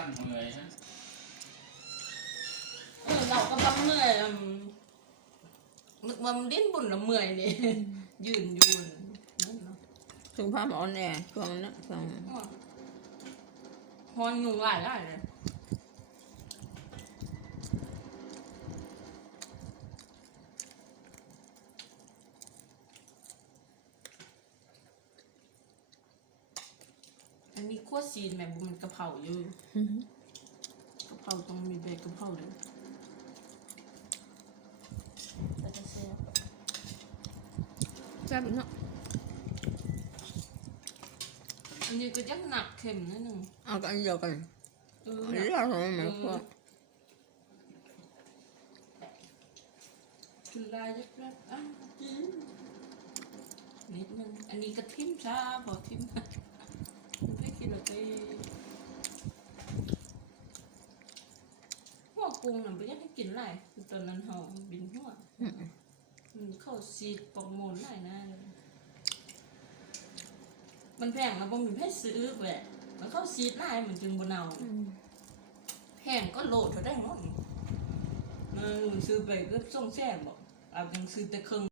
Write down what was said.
ขั้นเมื่อยฮะเออเราก็บังเมื่อยอืมนึกว่ามันดิ้นบุญละเมื่อยนี่ ยืนอยู่นั่นเนาะสุขภาพอ่อนแอช่วงนั้นช่วงอ้อฮอนยุงหลายหลายเลย อันนี้ขั้วซีนแบบมันกะเพราอยู่กะเพราต้องมีใบกะเพราเลยแต่จะเสียแซ่บเนาะอันนี้ก็ยังหนักเข็มนิดนึงเอากันเดียวกันเอออันหนันี้กเราทำไมเหมือนพวกคือลายเล็กๆอะกินนิดนึงอันนี้ก็ทิมชาพอทิมไม่กิ หัวกุ้งน่ะไม่อยากให้กินไรตอนนั้นเหาบินหัวมันเข้าซีดปอกโมนไรนะ มันแพงแล้วบ่มีให้ซื้อแหละมันเข้าซีดไรมันจึงบนเอาแพงก็โหลดเท่าได้หมดมันซื้อไปก็ส่งแซ่บบอกเอายังซื้อแต่เครื่อง